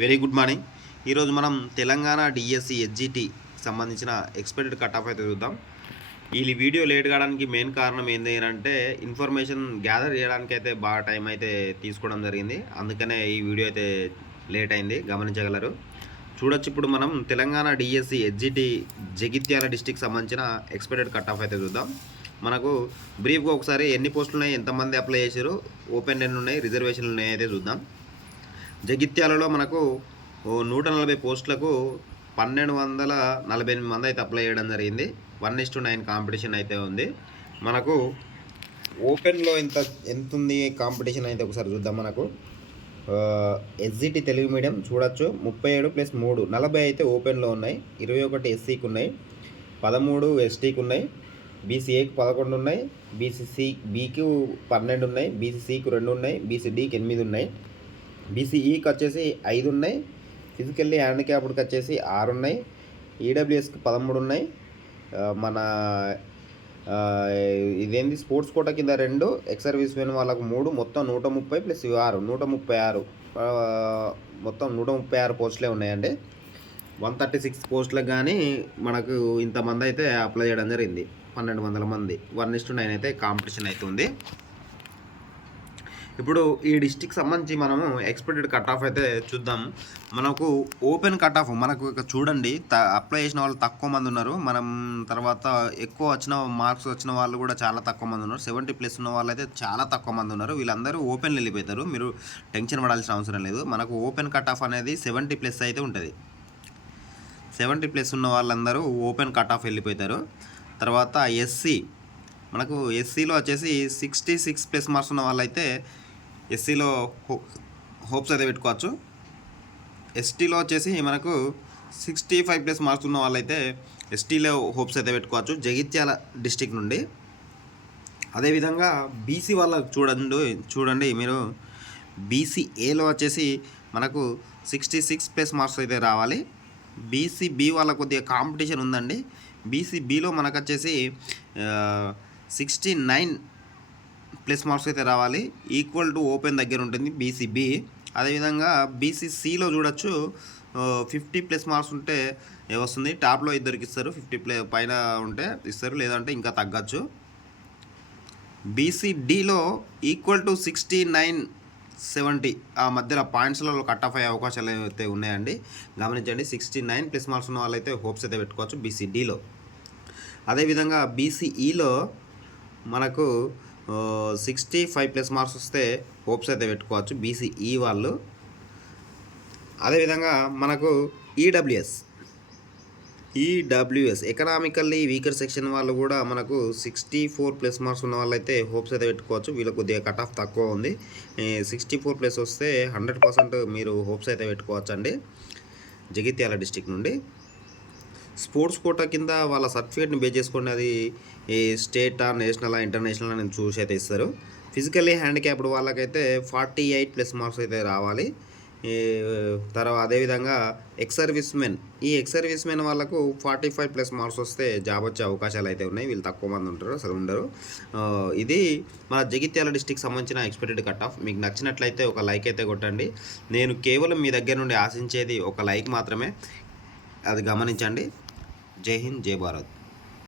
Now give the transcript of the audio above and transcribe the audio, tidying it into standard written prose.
Very good morning. ఈరోజు మనం Telangana DSC HGT సంబంధించిన ఎక్స్పెక్టెడ్ కట్ ఆఫ్ అయితే చూద్దాం. ఈ వీడియో లేట్ కావడానికి మెయిన్ కారణం ఏంటి అంటే ఇన్ఫర్మేషన్ గ్యాదర్ చేయడానికి అయితే బాగా టైం అయితే తీసుకోవడం జరిగింది. అందుకనే ఈ వీడియో అయితే లేట్ అయింది, గమనించగలరు. చూడొచ్చు, ఇప్పుడు మనం Telangana DSC HGT Jagtial district సంబంధించిన ఎక్స్పెక్టెడ్ కట్ ఆఫ్ అయితే చూద్దాం. మనకు బ్రీఫ్గా ఒకసారి ఎన్ని పోస్టులు ఉన్నాయి, ఎంతమంది అప్లై చేశారు, ఓపెన్ ఎన్ని ఉన్నాయి, రిజర్వేషన్లు ఉన్నాయి అయితే చూద్దాం. జగిత్యాలలో మనకు 140 పోస్టులకు 1248 మంది అయితే అప్లై చేయడం జరిగింది. 1:9 కాంపిటీషన్ అయితే ఉంది. మనకు ఓపెన్లో ఎంత ఉంది కాంపిటీషన్ అయితే ఒకసారి చూద్దాం. మనకు ఎస్జిటి తెలుగు మీడియం చూడొచ్చు, 37+3 40 అయితే ఓపెన్లో ఉన్నాయి. 21 ఎస్సీకి ఉన్నాయి, 13 ఎస్టీకి ఉన్నాయి, బీసీఏకి 11 ఉన్నాయి, బీసీసీ బీకి 12 ఉన్నాయి, బీసీసీకి 2 ఉన్నాయి, బీసీడీకి 8 ఉన్నాయి, బీసీఈకి వచ్చేసి 5 ఉన్నాయి, ఫిజికల్లీ హ్యాండిక్యాప్డ్కి వచ్చేసి 6 ఉన్నాయి, ఈడబ్ల్యూఎస్కి 13 ఉన్నాయి, మన ఇదేంటి స్పోర్ట్స్ కోటా కింద 2, ఎక్స్ సర్వీస్ మెన్ వాళ్ళకు 3, మొత్తం 130+6 136, మొత్తం 136 పోస్టులే ఉన్నాయండి. 136 పోస్టులకు కానీ మనకు ఇంతమంది అయితే అప్లై చేయడం జరిగింది. 1200 మంది, 1:9 అయితే కాంపిటీషన్ అవుతుంది. ఇప్పుడు ఈ డిస్టిక్ సంబంధించి మనము ఎక్స్పెక్టెడ్ కట్ ఆఫ్ అయితే చూద్దాం. మనకు ఓపెన్ కట్ ఆఫ్ మనకు చూడండి, అప్లై చేసిన వాళ్ళు తక్కువ మంది ఉన్నారు. మనం తర్వాత ఎక్కువ వచ్చిన మార్క్స్ వచ్చిన వాళ్ళు కూడా చాలా తక్కువ మంది ఉన్నారు. 70+ ఉన్న వాళ్ళు అయితే చాలా తక్కువ మంది ఉన్నారు. వీళ్ళందరూ ఓపెన్ వెళ్ళిపోతారు, మీరు టెన్షన్ పడాల్సిన అవసరం లేదు. మనకు ఓపెన్ కట్ ఆఫ్ అనేది 70+ అయితే ఉంటుంది. 70+ ఉన్న వాళ్ళందరూ ఓపెన్ కట్ ఆఫ్ వెళ్ళిపోతారు. తర్వాత ఎస్సీ, మనకు ఎస్సీలో వచ్చేసి 66+ మార్క్స్ ఉన్న వాళ్ళైతే ఎస్సీలో హోప్స్ అయితే పెట్టుకోవచ్చు. ఎస్టీలో వచ్చేసి మనకు 65+ మార్క్స్ ఉన్న వాళ్ళైతే ఎస్టీలో హోప్స్ అయితే పెట్టుకోవచ్చు జగిత్యాల డిస్టిక్ నుండి. అదేవిధంగా బీసీ వాళ్ళకు చూడండి మీరు, బీసీఏలో వచ్చేసి మనకు 66+ మార్క్స్ అయితే రావాలి. బీసీబీ వాళ్ళ కొద్దిగా కాంపిటీషన్ ఉందండి. బీసీబీలో మనకు వచ్చేసి 69+ మార్క్స్ అయితే రావాలి. ఈక్వల్ టు ఓపెన్ దగ్గర ఉంటుంది బీసీబీ. అదేవిధంగా బీసీసీలో చూడొచ్చు, 50+ మార్క్స్ ఉంటే వస్తుంది. టాప్లో ఇద్దరికి ఇస్తారు, 50 పైన ఉంటే ఇస్తారు, లేదంటే ఇంకా తగ్గచ్చు. బీసీడీలో ఈక్వల్ టు 69, 70 ఆ మధ్యలో పాయింట్స్లలో కట్ ఆఫ్ అయ్యే అవకాశాలు అయితే ఉన్నాయండి, గమనించండి. 69+ మార్క్స్ ఉన్న వాళ్ళైతే హోప్స్ అయితే పెట్టుకోవచ్చు బీసీడీలో. అదేవిధంగా బీసీఈలో మనకు 65+ మార్క్స్ వస్తే హోప్స్ అయితే పెట్టుకోవచ్చు బీసీఈ వాళ్ళు. అదేవిధంగా మనకు ఈడబ్ల్యూఎస్ ఎకనామికల్లీ వీకర్ సెక్షన్ వాళ్ళు కూడా మనకు 64+ మార్క్స్ ఉన్న వాళ్ళైతే హోప్స్ అయితే పెట్టుకోవచ్చు. వీళ్ళకి కొద్దిగా కట్ ఆఫ్ తక్కువ ఉంది. 64+ వస్తే 100% మీరు హోప్స్ అయితే పెట్టుకోవచ్చు అండి జగిత్యాల డిస్టిక్ నుండి. స్పోర్ట్స్ కోటా కింద వాళ్ళ సర్టిఫికేట్ని బేస్ చేసుకోండి, అది స్టేటా, నేషనలా, ఇంటర్నేషనల్ అని చూసి అయితే ఇస్తారు. ఫిజికల్లీ హ్యాండిక్యాప్డ్ వాళ్ళకైతే 48+ మార్క్స్ అయితే రావాలి. తర్వాత అదేవిధంగా ఎక్స్ సర్వీస్ మెన్, ఈ ఎక్స్ సర్వీస్ మెన్ వాళ్ళకు 45+ మార్క్స్ వస్తే జాబ్ వచ్చే అవకాశాలు అయితే ఉన్నాయి. వీళ్ళు తక్కువ మంది ఉంటారు, అసలు ఉండరు. ఇది మన జగిత్యాల డిస్టిక్ సంబంధించిన ఎక్స్పెక్టెడ్ కట్ ఆఫ్. మీకు నచ్చినట్లయితే ఒక లైక్ అయితే కొట్టండి. నేను కేవలం మీ దగ్గర నుండి ఆశించేది ఒక లైక్ మాత్రమే, అది గమనించండి. జై హింద్, జై భారత్.